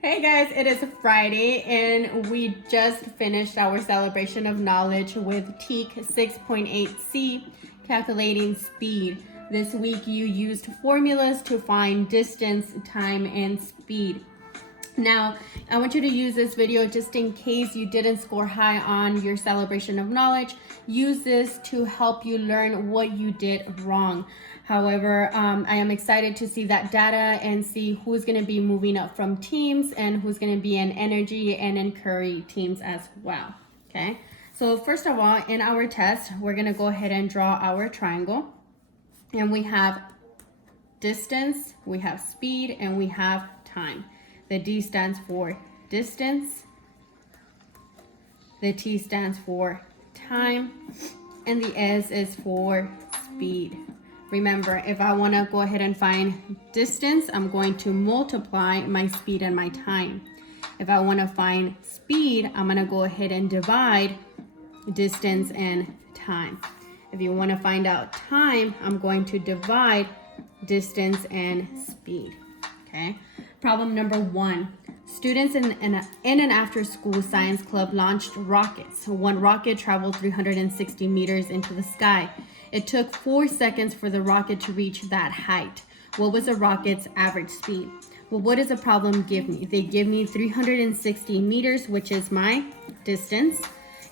Hey guys, it is Friday and we just finished our celebration of knowledge with TEK 6.8c, calculating speed. This week you used formulas to find distance, time, and speed. Now, I want you to use this video just in case you didn't score high on your celebration of knowledge. Use this to help you learn what you did wrong. However, I am excited to see that data and see who's going to be moving up from teams and who's going to be in energy and in curry teams as well. Okay, so first of all, in our test, we're going to go ahead and draw our triangle. And we have distance, we have speed, and we have time. The D stands for distance, the T stands for time, and the S is for speed. Remember, if I want to go ahead and find distance, I'm going to multiply my speed and my time. If I want to find speed, I'm going to go ahead and divide distance and time. If you want to find out time, I'm going to divide distance and speed. Okay. Problem number 1. Students in an after-school science club launched rockets. One rocket traveled 360 meters into the sky. It took 4 seconds for the rocket to reach that height. What was the rocket's average speed? Well, what does the problem give me? They give me 360 meters, which is my distance,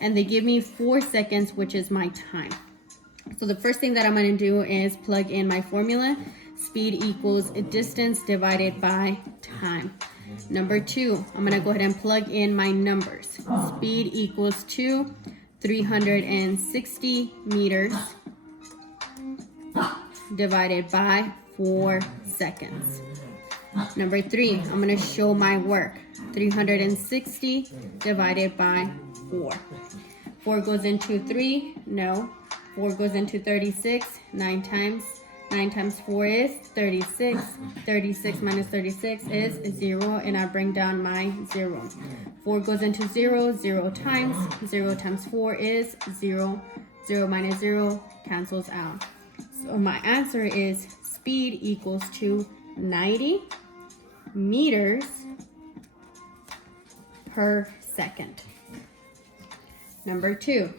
and they give me 4 seconds, which is my time. So the first thing that I'm going to do is plug in my formula. Speed equals distance divided by time. Number 2, I'm going to go ahead and plug in my numbers. Speed equals 360 meters divided by 4 seconds. Number 3, I'm going to show my work. 360 divided by 4. 4 goes into 3, no. 4 goes into 36, 9 times. 9 times 4 is 36. 36 minus 36 is 0, and I bring down my 0. 4 goes into 0, 0 times. 0 times 4 is 0. 0 minus 0 cancels out. So my answer is speed equals to 90 meters per second. Number 2.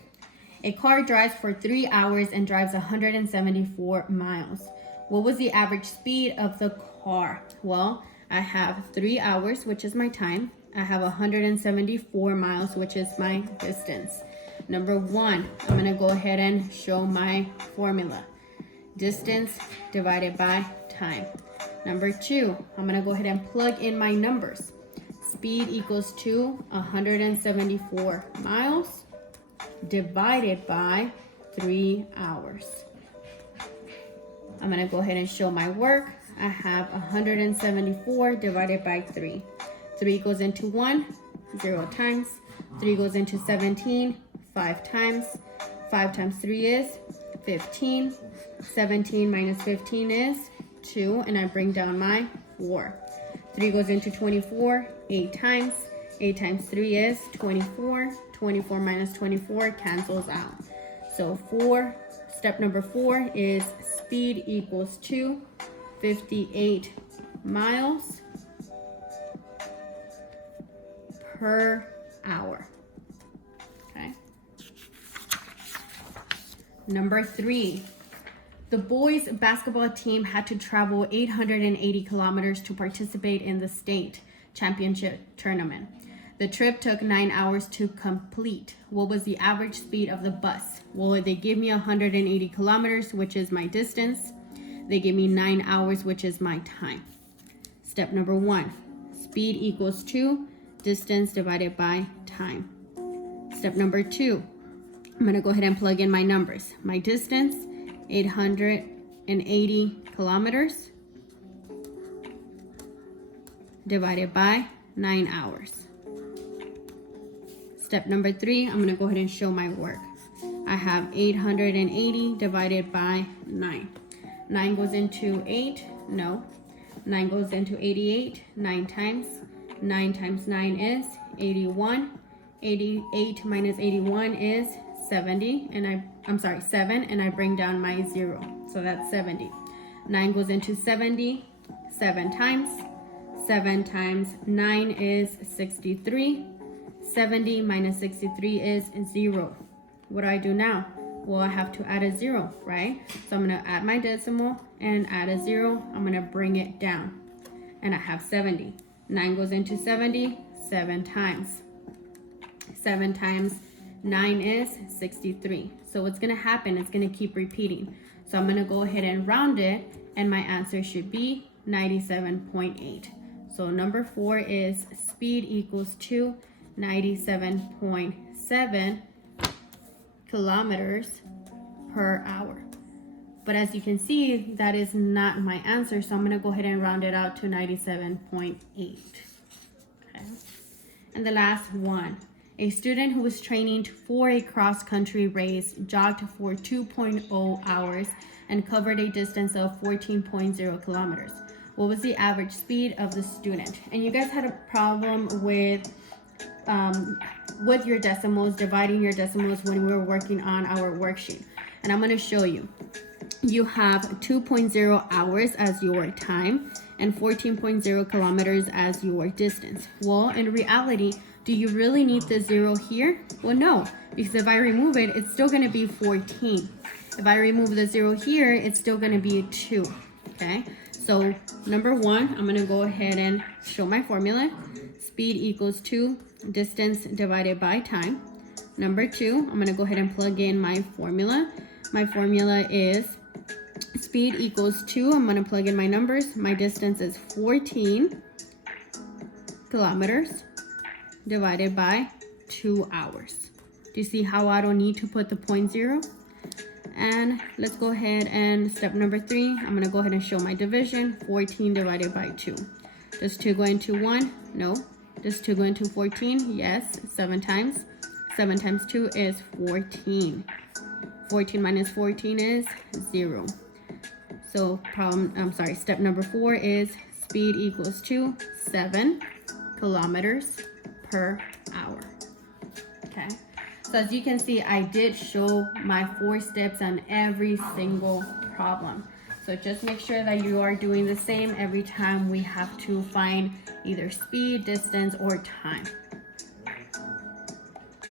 A car drives for 3 hours and drives 174 miles. What was the average speed of the car? Well, I have 3 hours, which is my time. I have 174 miles, which is my distance. Number 1, I'm going to go ahead and show my formula. Distance divided by time. Number 2, I'm going to go ahead and plug in my numbers. Speed equals to 174 miles divided by 3 hours. I'm going to go ahead and show my work. I have 174 divided by 3. 3 goes into 1, 0 times. 3 goes into 17, 5 times. 5 times 3 is 15. 17 minus 15 is 2, and I bring down my 4. 3 goes into 24, 8 times. 8 times 3 is 24. 24 minus 24 cancels out. So step number 4 is speed equals to 58 miles per hour. Okay. Number 3. The boys basketball team had to travel 880 kilometers to participate in the state championship tournament. The trip took 9 hours to complete. What was the average speed of the bus? Well, they give me 180 kilometers, which is my distance. They give me 9 hours, which is my time. Step number 1, speed equals to distance divided by time. Step number 2, I'm going to go ahead and plug in my numbers. My distance, 880 kilometers divided by 9 hours. Step number 3, I'm going to go ahead and show my work. I have 880 divided by 9. 9 goes into 8, no. 9 goes into 88, 9 times. 9 times 9 is 81. 88 minus 81 is 70, and I'm sorry, 7, and I bring down my 0. So that's 70. 9 goes into 70, 7 times. 7 times 9 is 63. 70 minus 63 is 0. What do I do now? Well, I have to add a 0, right? So I'm going to add my decimal and add a 0. I'm going to bring it down. And I have 70. 9 goes into 70 7 times. 7 times 9 is 63. So what's going to happen? It's going to keep repeating. So I'm going to go ahead and round it, and my answer should be 97.8. So number 4 is speed equals to 97.7 kilometers per hour. But as you can see, that is not my answer, so I'm going to go ahead and round it out to 97.8. Okay. And the last one, a student who was training for a cross-country race jogged for 2.0 hours and covered a distance of 14.0 kilometers. What was the average speed of the student? And you guys had a problem with your decimals, dividing your decimals when we were working on our worksheet. And I'm going to show you. You have 2.0 hours as your time and 14.0 kilometers as your distance. Well, in reality, do you really need the 0 here? Well, no, because if I remove it, it's still going to be 14. If I remove the 0 here, it's still going to be 2. Okay, so number 1, I'm going to go ahead and show my formula. Speed equals to distance divided by time. Number 2, I'm going to go ahead and plug in my formula. My formula is speed equals to, I'm going to plug in my numbers. My distance is 14 kilometers divided by 2 hours. Do you see how I don't need to put the 0.0? And let's go ahead and step number 3. I'm going to go ahead and show my division. 14 divided by 2. Does 2 go into 1? No. Does 2 go into 14? Yes. 7 times. 7 times 2 is 14. 14 minus 14 is 0. So step number 4 is speed equals to 7 kilometers per hour. Okay. So as you can see, I did show my 4 steps on every single problem. So just make sure that you are doing the same every time we have to find either speed, distance, or time.